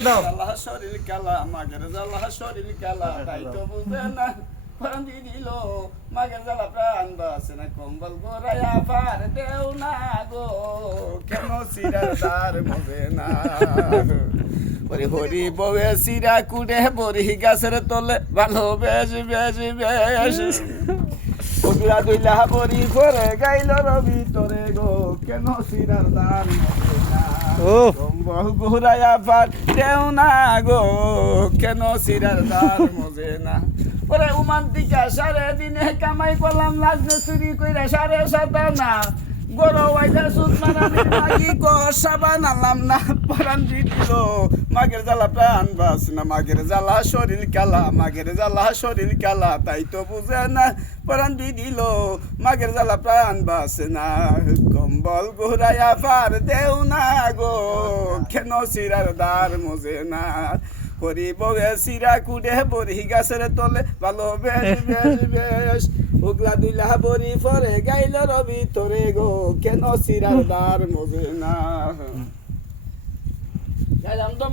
দাও আল্লাহ শরীর কালা মাগের জ্বালা শরীর কালা তাই তো বুঝে না প্রাণ দিল মাগের জ্বালা প্রাণ বাসে না কম্বল গোরায়া পার দেও না গো কেন সিরার তার মজে না ওরে হরি বউয়ে সিরা কুড়ে বরি গাছের তলে ভালো বেশ বেশ বেশ ওগুলা দুইলা বরি করে গাইল রবি তোরে গো কেন সিরার তার মজে না ও কম্বল গোরায়া পার দেও না গো কেন সিরার তার মজে না ওরে উমান্তিকা সারে দিনে কামাই করলাম লাজনে চুরি কইরা সাড়ে সাতানা গরো ওয়াইদা সুদ মারানি মাগি গো সাবান আনলাম না পরান দিল মাগের জ্বালা প্রাণ বাস না মাগের জ্বালা শরীর কালা মাগের জ্বালা শরীর কালা তাই তো বুঝে না পরান দিল মাগের জ্বালা প্রাণ বাস না কম্বল ঘুরাইয়া পার দেও না গো কেন সিরার দ্বার মজে না হরি বউয়ে সিরা কুড়ে বরি গাছের তলে ভালো বেশ বেশ বেশ উগলা দুইলা বরি ফরে গাইল রবি তোরে গো কেন সিরার দ্বার মজে না গাইলাম তো